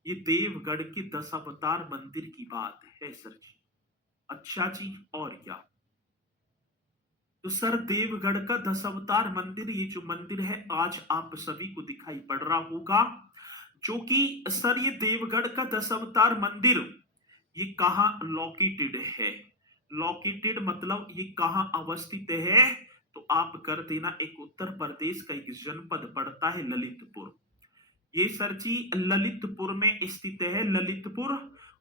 ये देवगढ़ के दशावतार मंदिर की बात है सर जी। अच्छा जी, और क्या? तो सर देवगढ़ का दशावतार मंदिर, ये जो मंदिर है आज आप सभी को दिखाई पड़ रहा होगा, जो कि सर ये देवगढ़ का दशावतार मंदिर ये कहाँ लोकेटेड है? लोकेटेड मतलब ये कहाँ अवस्थित है? तो आप कर देना, एक उत्तर प्रदेश का एक जनपद पड़ता है ललितपुर। ये सर जी ललितपुर में स्थित है, ललितपुर।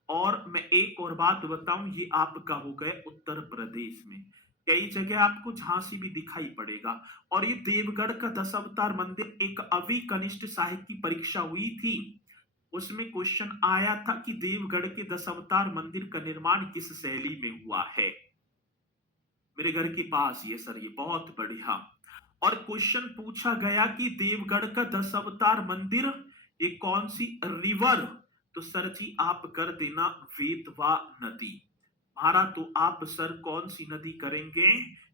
और मैं एक और बात बताऊं, ये आपका हो गया उत्तर प्रदेश में। कई जगह आपको झांसी भी दिखाई पड़ेगा। और ये देवगढ़ का दशावतार मंदिर, एक अभी कनिष्ठ सहायक की परीक्षा हुई थी, उसमें क्वेश्चन आया था कि देवगढ़ के दशावतार मंदिर का निर्माण किस शैली में हुआ है? मेरे घर के पास ये सर, ये बहुत बढ़िया। और क्वेश्चन पूछा गया कि देवगढ़ का दशावतार मंदिर ये कौन सी रिवर? तो सर जी आप कर देना वेतवा नदी। हमारा तो आप सर कौन सी नदी करेंगे?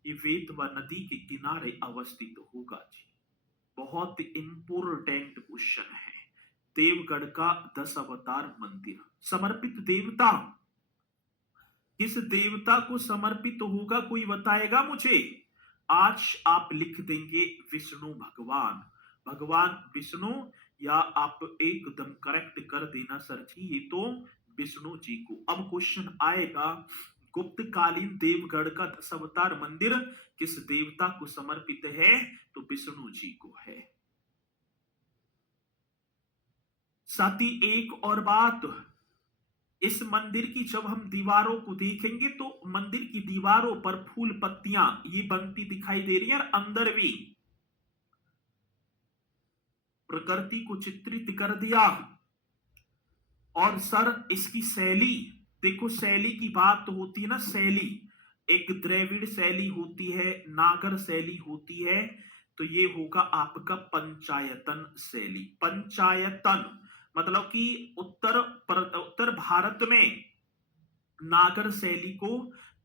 ये वेतवा नदी के किनारे अवस्थित होगा जी। बहुत इंपोर्टेंट क्वेश्चन है। देवगढ़ का दशावतार मंदिर समर्पित देवता किस देवता को समर्पित होगा? कोई बताएगा मुझे? आज आप लिख देंगे विष्णु भगवान, भगवान विष्णु, या आप एकदम करेक्ट कर देना सर जी ये तो विष्णु जी को। अब क्वेश्चन आएगा गुप्त कालीन देवगढ़ का दशावतार मंदिर किस देवता को समर्पित है? तो विष्णु जी को है। साथ ही एक और बात, इस मंदिर की जब हम दीवारों को देखेंगे तो मंदिर की दीवारों पर फूल पत्तियां ये बनती दिखाई दे रही है, और अंदर भी प्रकृति को चित्रित कर दिया। और सर इसकी शैली देखो, शैली की बात तो होती है ना, शैली एक द्रविड़ शैली होती है, नागर शैली होती है, तो ये होगा आपका पंचायतन शैली। पंचायतन मतलब कि उत्तर भारत में नागर शैली को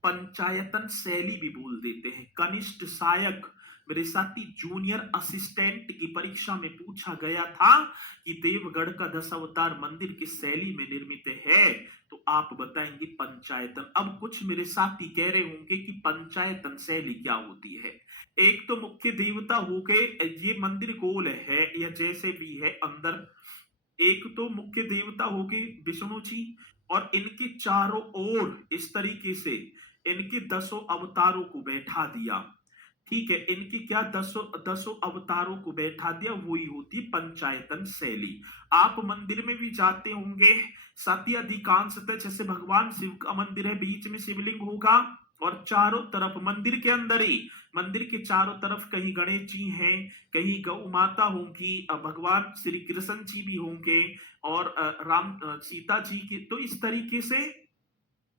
पंचायतन शैली भी बोल देते हैं। कनिष्ठ सहायक मेरे साथी जूनियर असिस्टेंट की परीक्षा में पूछा गया था कि देवगढ़ का दशावतार मंदिर किस शैली में निर्मित है? तो आप बताएंगे पंचायतन। अब कुछ मेरे साथी कह रहे होंगे कि पंचायतन शैली क्या होती है? एक तो मुख्य देवता हो गए, ये मंदिर गोल है या जैसे भी है अंदर, एक तो मुख्य देवता हो गए विष्णु जी, और इनके चारों ओर इस तरीके से इनके दसों अवतारों को बैठा दिया। ठीक है, इनके क्या दसों दसों अवतारों को बैठा दिया, वही होती है पंचायतन शैली। आप मंदिर में भी जाते होंगे, साथ ही अधिकांशतः जैसे भगवान शिव का मंदिर है, बीच में शिवलिंग होगा और चारों तरफ मंदिर के अंदर ही, मंदिर के चारों तरफ कहीं गणेश जी हैं, कहीं गौ माता होंगी, भगवान श्री कृष्ण जी भी होंगे और सीता जी की। तो इस तरीके से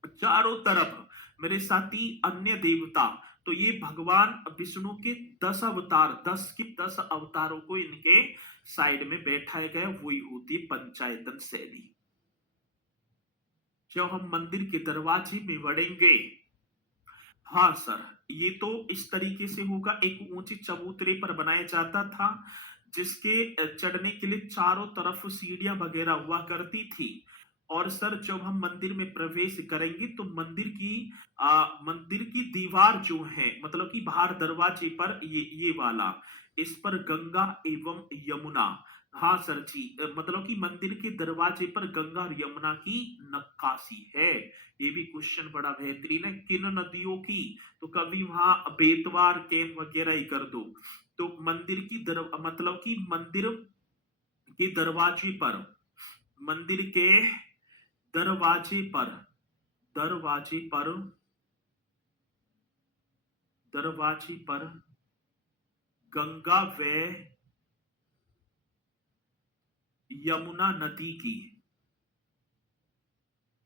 चारों तरफ मेरे साथी अन्य देवता। तो ये भगवान विष्णु के 10 अवतार, 10 की 10 अवतारों को इनके साइड में बैठाया गया, वही होती है पंचायतन शैली। जब हम मंदिर के दरवाजे में बढ़ेंगे, हाँ सर, ये तो इस तरीके से होगा। एक ऊंचे चबूतरे पर बनाया जाता था, जिसके चढ़ने के लिए चारों तरफ सीढ़ियां वगैरह हुआ करती थी। और सर जब हम मंदिर में प्रवेश करेंगे तो मंदिर की दीवार जो है, मतलब कि बाहर दरवाजे पर ये वाला, इस पर गंगा एवं यमुना। हाँ सर जी, मतलब कि मंदिर के दरवाजे पर गंगा और यमुना की नक्काशी है। ये भी क्वेश्चन बड़ा बेहतरीन है, किन नदियों की? तो कभी वहां बेतवार केन वगैरह ही कर दो। तो मंदिर की मतलब कि मंदिर के दरवाजे पर, मंदिर के दरवाजे पर, दरवाजे पर, दरवाजे पर गंगा व यमुना नदी की,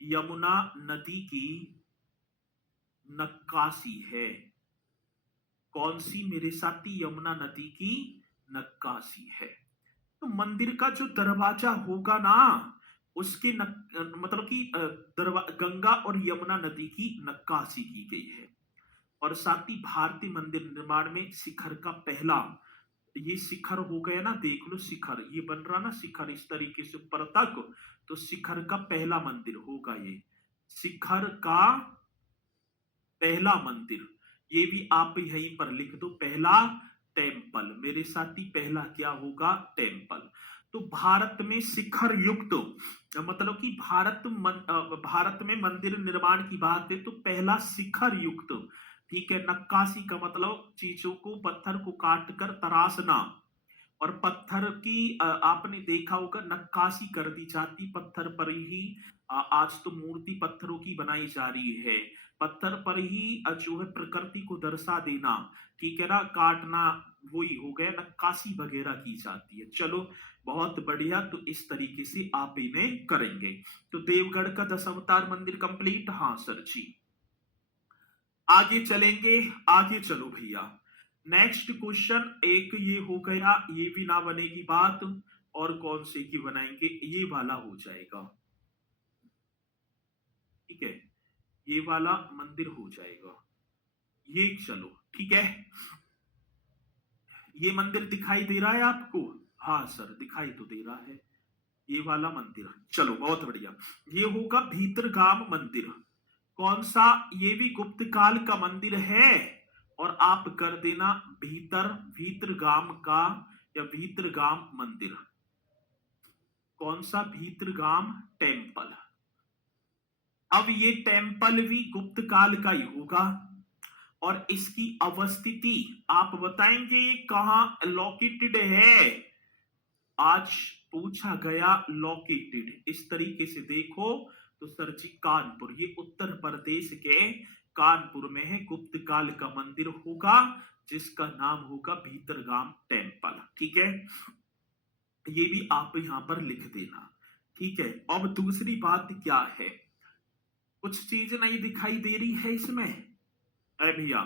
यमुना नदी की नक्काशी है। कौन सी मेरे साथी? यमुना नदी की नक्काशी है। तो मंदिर का जो दरवाजा होगा ना, उसके मतलब कि गंगा और यमुना नदी की नक्काशी की गई है। और साथ ही भारतीय मंदिर निर्माण में शिखर का पहला, ये शिखर हो गया ना, देख लो शिखर ये बन रहा ना, शिखर इस तरीके से ऊपर तक, तो शिखर का पहला मंदिर होगा ये, शिखर का पहला मंदिर। ये भी आप यहीं पर लिख दो, पहला टेम्पल। मेरे साथी पहला क्या होगा? टेम्पल। तो भारत में शिखर युक्त, मतलब कि भारत में मंदिर निर्माण की बात है तो पहला शिखर युक्त। ठीक है, नक्काशी का मतलब चीजों को, पत्थर को काट कर तराशना। और पत्थर की आपने देखा होगा नक्काशी कर दी जाती पत्थर पर ही। आज तो मूर्ति पत्थरों की बनाई जा रही है, पत्थर पर ही जो है प्रकृति को दर्शा देना, ठीक है ना, काटना, वही हो गया, नक्काशी वगैरह की जाती है। चलो बहुत बढ़िया, तो इस तरीके से आप इन्हें करेंगे। तो देवगढ़ का 10 अवतार मंदिर कंप्लीट। हाँ सर जी, आगे चलेंगे, आगे चलो भैया। नेक्स्ट क्वेश्चन एक ये हो गया, ये भी ना बनेगी बात, और कौन से की बनाएंगे, ये वाला हो जाएगा। ठीक है, ये वाला मंदिर हो जाएगा ये। चलो ठीक है, ये मंदिर दिखाई दे रहा है आपको? हाँ सर दिखाई तो दे रहा है, ये वाला मंदिर। चलो बहुत बढ़िया, ये होगा भीतरगाम मंदिर। कौन सा? ये भी गुप्त काल का मंदिर है। और आप कर देना भीतरगाम का, या भीतरगाम मंदिर। कौन सा? भीतरगाम टेम्पल। अब ये टेम्पल भी गुप्त काल का ही होगा। और इसकी अवस्थिति आप बताएंगे ये कहां लोकेटेड है? आज पूछा गया लोकेटेड, इस तरीके से देखो तो सर जी कानपुर, ये उत्तर प्रदेश के कानपुर में है, गुप्त काल का मंदिर होगा जिसका नाम होगा भीतरगाम टेम्पल। ठीक है, ये भी आप यहां पर लिख देना। ठीक है, अब दूसरी बात क्या है, कुछ चीज नहीं दिखाई दे रही है इसमें? अरे भैया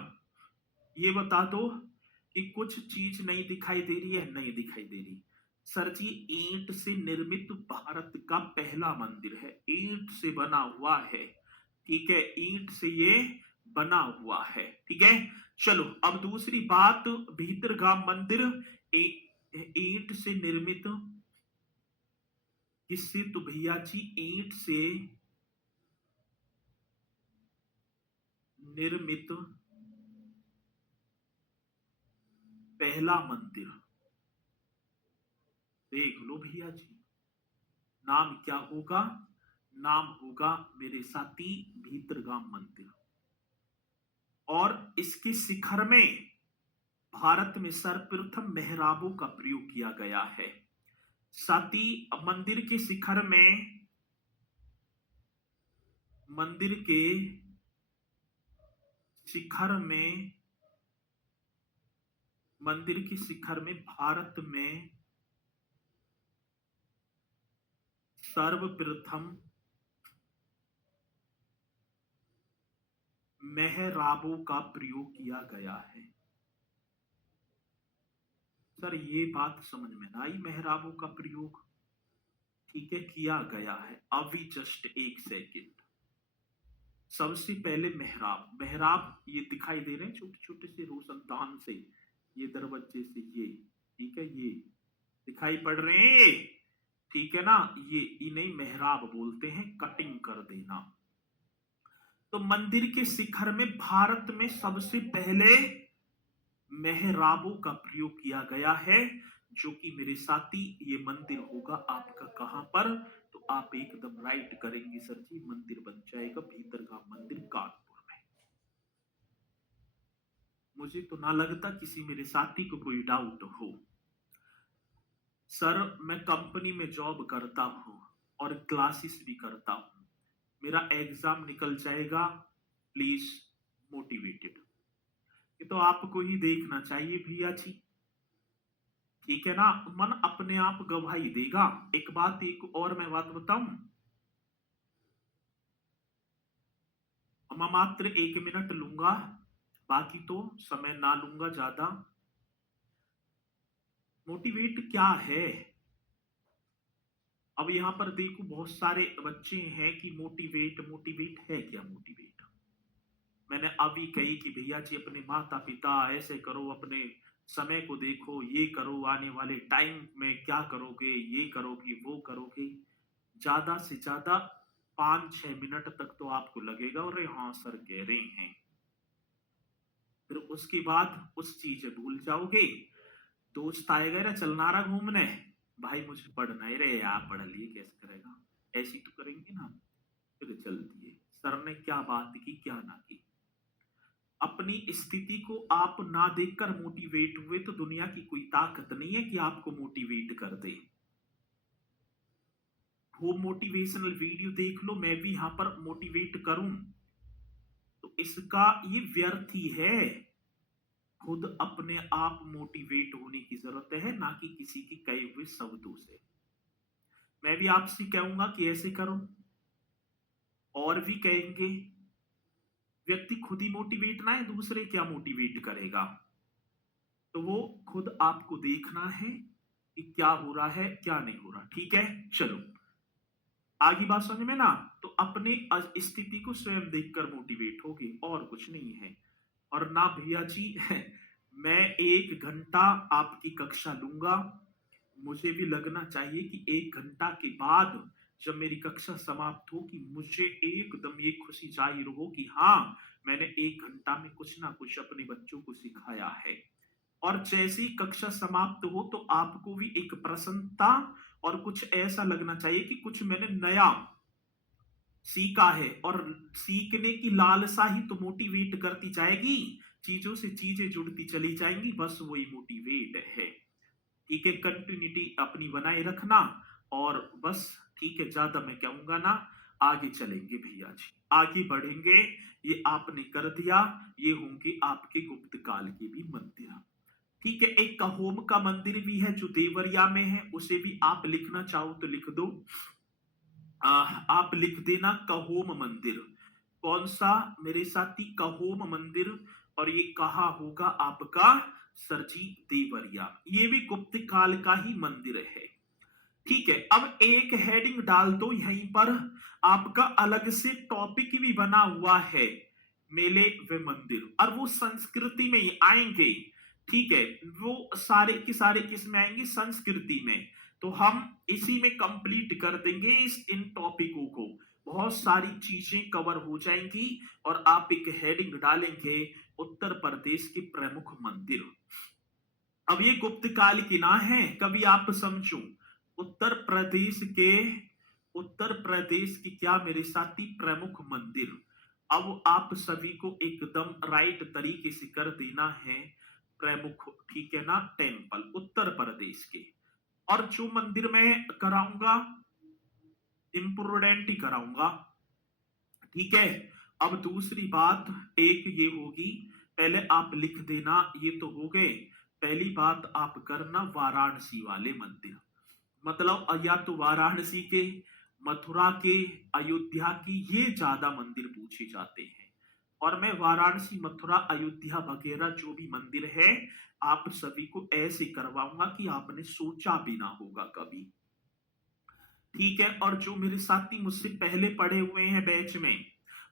ये बता दो कि कुछ चीज नहीं दिखाई दे रही है? नहीं दिखाई दे रही। सर जी ईंट से निर्मित भारत का पहला मंदिर है, ईंट से बना हुआ है। ठीक है, ईंट से ये बना हुआ है। ठीक है, चलो अब दूसरी बात, भीतरगाम मंदिर ईंट से निर्मित, किससे? तो भैया जी ईंट से निर्मित पहला मंदिर, देख लो भैया जी, नाम क्या होगा? नाम होगा मेरे साथी भीतरगाम मंदिर। और इसके शिखर में भारत में सर्वप्रथम मेहराबों का प्रयोग किया गया है। साथ ही मंदिर के शिखर में मंदिर के शिखर में मंदिर के शिखर में भारत में सर्वप्रथम मेहराबों का प्रयोग किया गया है। सर ये बात समझ में ना आई, मेहराबों का प्रयोग ठीक है किया गया है। अभी जस्ट एक सेकेंड, सबसे पहले मेहराब, मेहराब ये दिखाई दे रहे हैं छोटे छोटे से रोशनदान से, ये दरवाजे से, ये ठीक है, ये दिखाई पड़ रहे हैं, ठीक है ना, ये इन्हें मेहराब बोलते हैं, कटिंग कर देना। तो मंदिर के शिखर में भारत में सबसे पहले मेहराबों का प्रयोग किया गया है, जो कि मेरे साथी ये मंदिर होगा आपका कहां पर, तो आप एकदम राइट करेंगे सर जी, मंदिर बन जाएगा भीतर का मंदिर कानपुर में। मुझे तो ना लगता किसी मेरे साथी को कोई डाउट हो। सर मैं कंपनी में जॉब करता हूं और क्लासेस भी करता हूं, मेरा एग्जाम निकल जाएगा, प्लीज मोटिवेटेड। ये तो आपको ही देखना चाहिए भैया जी, ठीक है ना, मन अपने आप गवाही देगा। एक बात, एक और मैं बात बताऊं, मैं मात्र 1 मिनट लूंगा, बाकी तो समय ना लूंगा ज्यादा। मोटिवेट क्या है? अब यहां पर देखो बहुत सारे बच्चे हैं कि मोटिवेट, मोटिवेट है क्या मोटिवेट? मैंने अभी कही कि भैया जी अपने माता पिता ऐसे करो, अपने समय को देखो, ये करो, आने वाले टाइम में क्या करोगे, ये करोगे, वो करोगे। ज्यादा से ज्यादा 5-6 मिनट तक तो आपको लगेगा और हाँ सर कह रहे हैं, फिर उसके बाद उस चीज भूल जाओगे। दोस्त आएगा ना चलना रहा घूमने, भाई मुझे पढ़ना ही रहे, आप पढ़ लिए कैसे करेगा, ऐसी तो करेंगे ना, फिर चल दिए। सर ने क्या बात की क्या ना की, अपनी स्थिति को आप ना देखकर मोटिवेट हुए तो दुनिया की कोई ताकत नहीं है कि आपको मोटिवेट कर दे। वो मोटिवेशनल वीडियो देख लो, मैं भी यहां पर मोटिवेट करूं तो इसका ये व्यर्थ ही है। खुद अपने आप मोटिवेट होने की जरूरत है, ना कि किसी के कहे हुए शब्दों से। मैं भी आपसे कहूंगा कि ऐसे करो, और भी कहेंगे, व्यक्ति खुद ही मोटिवेट ना है, दूसरे क्या मोटिवेट करेगा? तो वो खुद आपको देखना है कि क्या हो रहा है क्या नहीं हो रहा, ठीक है। चलो आगे बात समझ में ना, तो अपने स्थिति को स्वयं देखकर मोटिवेट होगे, और कुछ नहीं है। और ना भैया जी मैं 1 घंटा आपकी कक्षा लूंगा, मुझे भी लगना चाहिए कि 1 घंटा के बाद जब मेरी कक्षा समाप्त हो कि मुझे एकदम ये खुशी जाहिर हो कि हाँ मैंने 1 घंटा में कुछ ना कुछ अपने बच्चों को सिखाया है। और जैसी कक्षा समाप्त हो तो आपको भी एक प्रसन्नता और कुछ ऐसा लगना चाहिए कि कुछ मैंने नया सीखा है, और सीखने की लालसा ही तो मोटिवेट करती जाएगी, चीजों से चीजें जुड़ती चली जाएंगी, बस वही मोटिवेट है। ठीक है, कंटिन्यूटी अपनी बनाए रखना, और बस ठीक है, ज्यादा मैं कहूंगा ना, आगे चलेंगे भैया जी, आगे बढ़ेंगे। ये आपने कर दिया, ये होंगे आपके गुप्त काल के भी मंदिर। ठीक है, एक कहोम का मंदिर भी है जो देवरिया में है, उसे भी आप लिखना चाहो तो लिख दो। आप लिख देना कहोम मंदिर। कौन सा मेरे साथी? कहोम मंदिर। और ये कहा होगा आपका सरजी? देवरिया। ये भी गुप्त काल का ही मंदिर है। ठीक है, अब एक हेडिंग डाल दो यहीं पर, आपका अलग से टॉपिक भी बना हुआ है, मेले व मंदिर, और वो संस्कृति में ही आएंगे। ठीक है, वो सारे के सारे किस में आएंगे? संस्कृति में। तो हम इसी में कंप्लीट कर देंगे इन टॉपिकों को, बहुत सारी चीजें कवर हो जाएंगी, और आप एक हेडिंग डालेंगे उत्तर प्रदेश के प्रमुख मंदिर। अब ये गुप्त काल की ना है, कभी आप समझो, उत्तर प्रदेश के, उत्तर प्रदेश की क्या मेरे साथी प्रमुख मंदिर, अब आप सभी को एकदम राइट तरीके से कर देना है प्रमुख, ठीक है ना, टेम्पल उत्तर प्रदेश के। और जो मंदिर मैं कराऊंगा इम्प्रूडेंट ही कराऊंगा, ठीक है। अब दूसरी बात एक ये होगी, पहले आप लिख देना, ये तो हो गए। पहली बात आप करना वाराणसी वाले मंदिर, मतलब या तो वाराणसी के, मथुरा के, अयोध्या की, ये ज्यादा मंदिर पूछे जाते हैं। और मैं वाराणसी, मथुरा, अयोध्या वगैरह जो भी मंदिर है आप सभी को ऐसे करवाऊंगा कि आपने सोचा भी ना होगा कभी, ठीक है। और जो मेरे साथी मुझसे पहले पढ़े हुए हैं बैच में,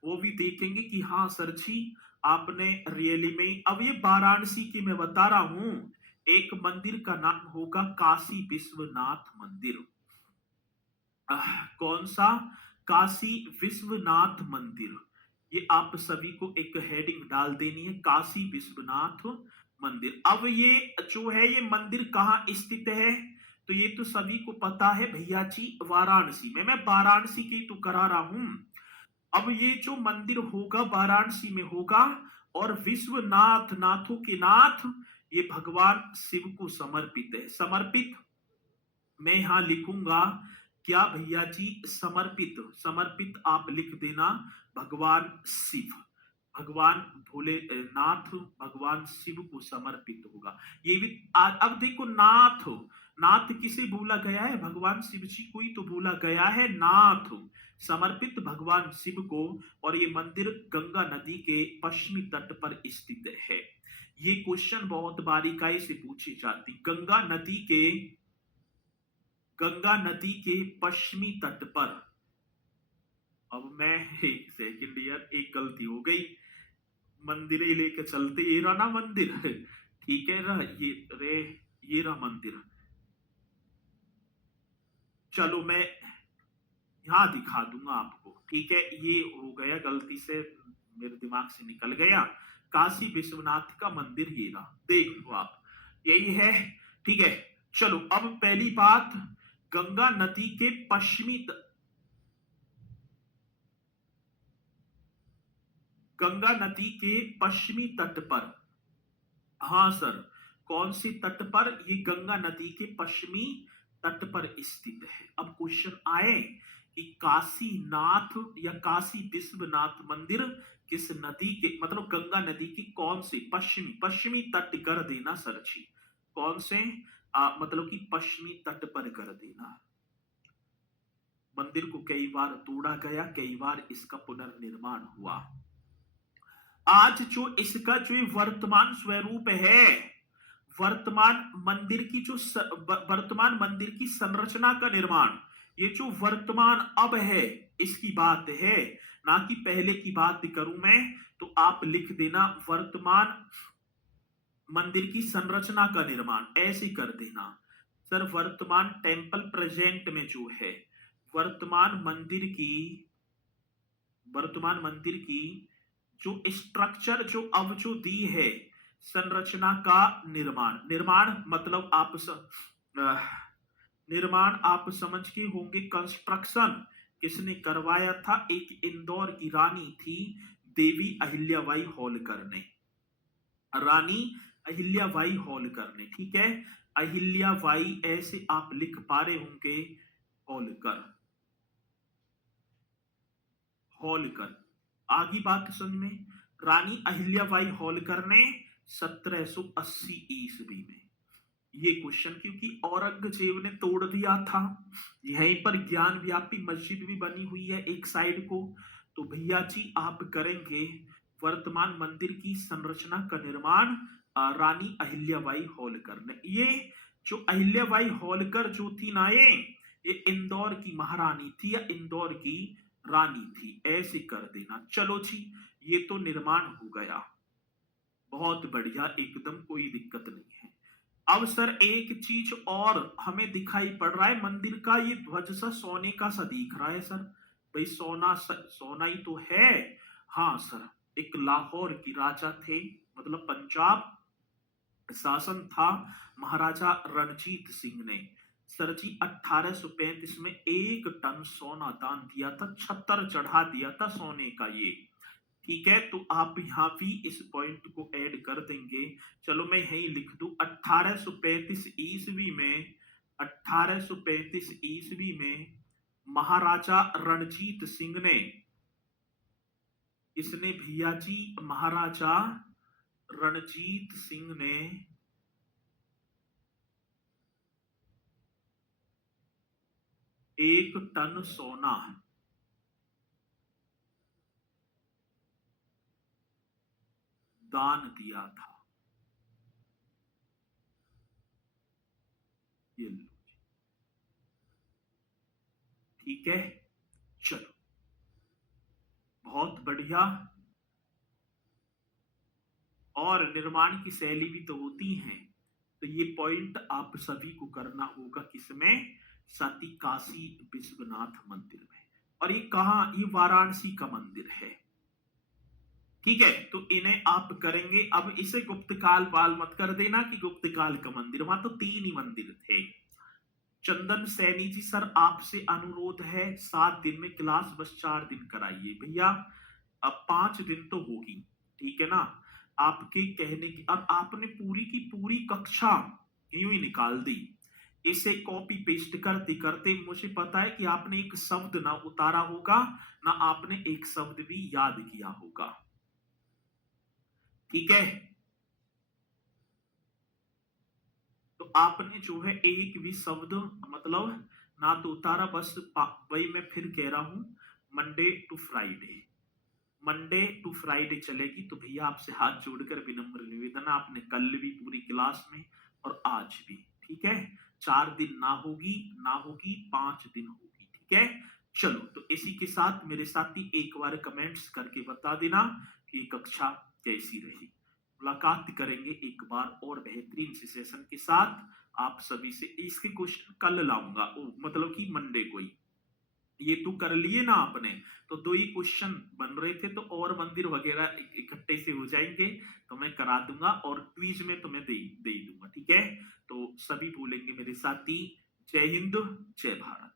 वो भी देखेंगे कि हाँ सर जी आपने रियली में। अब ये वाराणसी की मैं बता रहा हूं, एक मंदिर का नाम होगा काशी विश्वनाथ मंदिर। कौन सा? काशी विश्वनाथ मंदिर। ये आप सभी को एक हेडिंग डाल देनी है, काशी विश्वनाथ मंदिर। अब ये जो है ये मंदिर कहाँ स्थित है, तो ये तो सभी को पता है भैया जी, वाराणसी में। मैं वाराणसी की तो करा रहा हूं। अब ये जो मंदिर होगा वाराणसी में होगा, और विश्वनाथ, नाथों के नाथ, ये भगवान शिव को समर्पित है। समर्पित मैं यहां लिखूंगा क्या भैया जी, समर्पित। समर्पित आप लिख देना भगवान शिव, भगवान भोलेनाथ, भगवान शिव को समर्पित होगा ये भी। अब देखो नाथ, नाथ किसे बोला गया है? भगवान शिव जी को ही तो बोला गया है नाथ, समर्पित भगवान शिव को। और ये मंदिर गंगा नदी के पश्चिमी तट पर स्थित है। ये क्वेश्चन बहुत बारीकाई से पूछी जाती, गंगा नदी के पश्चिमी तट पर। अब मैं एक सेकंड यार, एक गलती हो गई, मंदिर ही लेके चलते, ये रहा ना मंदिर ठीक है ना, ये रे, ये रहा मंदिर। चलो मैं यहाँ दिखा दूंगा आपको, ठीक है। ये हो गया गलती से, मेरे दिमाग से निकल गया। काशी विश्वनाथ का मंदिर ये रहा, देख लो आप, यही है, ठीक है। चलो अब पहली बात, गंगा नदी के गंगा नदी के पश्चिमी तट पर। हाँ सर, कौन सी तट पर? ये गंगा नदी के पश्चिमी तट पर स्थित है। अब क्वेश्चन आए कि काशीनाथ या काशी विश्वनाथ मंदिर किस नदी के, मतलब गंगा नदी की कौन से पश्चिमी, पश्चिमी तट कर देना सर जी, कौन से मतलब कि पश्चिमी तट पर कर देना। मंदिर को कई बार तोड़ा गया, कई बार इसका पुनर्निर्माण हुआ। आज जो इसका जो वर्तमान स्वरूप है, वर्तमान मंदिर की जो वर्तमान मंदिर की संरचना का निर्माण, ये जो वर्तमान अब है इसकी बात है, ना कि पहले की बात करूं मैं। तो आप लिख देना वर्तमान मंदिर की संरचना का निर्माण, ऐसे कर देना सर। वर्तमान टेम्पल प्रेजेंट में जो है, वर्तमान मंदिर की, वर्तमान मंदिर की जो स्ट्रक्चर जो अब जो दी है, संरचना का निर्माण। निर्माण मतलब निर्माण आप समझ के होंगे, कंस्ट्रक्शन किसने करवाया था? एक इंदौर की रानी थी देवी अहिल्याबाई होलकर ने, रानी अहिल्याबाई होलकर ने, ठीक है। अहिल्याबाई ऐसे आप लिख पा रहे होंगे, होलकर, होलकर। आगे बात समझ में, रानी अहिल्याबाई होलकर ने 1780 ईस्वी में, ये क्वेश्चन, क्योंकि औरंगजेब ने तोड़ दिया था। यहीं पर ज्ञान व्यापी मस्जिद भी बनी हुई है एक साइड को। तो भैया जी आप करेंगे वर्तमान मंदिर की संरचना का निर्माण रानी अहिल्याबाई होलकर ने। ये जो अहिल्याबाई होलकर जो थी ना, ये इंदौर की महारानी थी या इंदौर की रानी थी, ऐसे कर देना। चलो जी, ये तो निर्माण हो गया, बहुत बढ़िया, एकदम कोई दिक्कत नहीं है। अब सर एक चीज और हमें दिखाई पड़ रहा है, मंदिर का ये ध्वज सा सोने का सा दिख रहा है सर। भाई सोना, सोना ही तो है। हाँ सर, एक लाहौर की राजा थे, मतलब पंजाब शासन था, महाराजा रणजीत सिंह ने सर जी 1835 में 1 टन सोना दान दिया था, 76 चढ़ा दिया था सोने का ये। ठीक है, तो आप यहाँ भी इस पॉइंट को ऐड कर देंगे। चलो मैं यही लिख दूं, 1835 ईस्वी में, 1835 ईस्वी में महाराजा रणजीत सिंह ने, इसने भैया जी, महाराजा रणजीत सिंह ने 1 टन सोना दान दिया था। ये लो, ठीक है। चलो, बहुत बढ़िया। और निर्माण की शैली भी तो होती है, तो ये पॉइंट आप सभी को करना होगा, किसमें? सती काशी विश्वनाथ मंदिर में। और ये कहाँ? ये वाराणसी का मंदिर है। ठीक है, तो इन्हें आप करेंगे। अब इसे गुप्त काल पाल मत कर देना कि गुप्त काल का मंदिर, वहां तो 3 ही मंदिर थे। चंदन सैनी जी, सर आपसे अनुरोध है, 7 दिन में क्लास बस 4 दिन कराइए भैया। अब 5 दिन तो होगी, ठीक है ना? आपके कहने की, अब आपने पूरी की पूरी कक्षा यूं ही निकाल दी। इसे कॉपी पेस्ट करते करते मुझे पता है कि आपने एक शब्द ना उतारा होगा, ना आपने एक शब्द भी याद किया होगा। ठीक है, तो आपने जो है एक भी शब्द, मतलब ना तो उतारा, बस वही मैं फिर कह रहा हूं, Monday to Friday, Monday to Friday चलेगी। तो भैया आपसे हाथ जोड़कर विनम्र निवेदन है, आपने कल भी पूरी क्लास में और आज भी, ठीक है, 4 दिन ना होगी, ना होगी, 5 दिन होगी, ठीक है। चलो, तो इसी के साथ मेरे साथी एक बार कमेंट्स करके बता देना कि कक्षा कैसी रही। मुलाकात करेंगे एक बार और बेहतरीन से सेशन के साथ। आप सभी से इसके क्वेश्चन कल लाऊंगा, मतलब कि मंडे को ही। ये तू कर लिए ना आपने, तो 2 ही क्वेश्चन बन रहे थे, तो और मंदिर वगैरह इकट्ठे से हो जाएंगे, तो मैं करा दूंगा और क्विज में तुम्हें दे दूंगा, ठीक है। तो सभी बोलेंगे मेरे साथी, जय हिंद, जय भारत।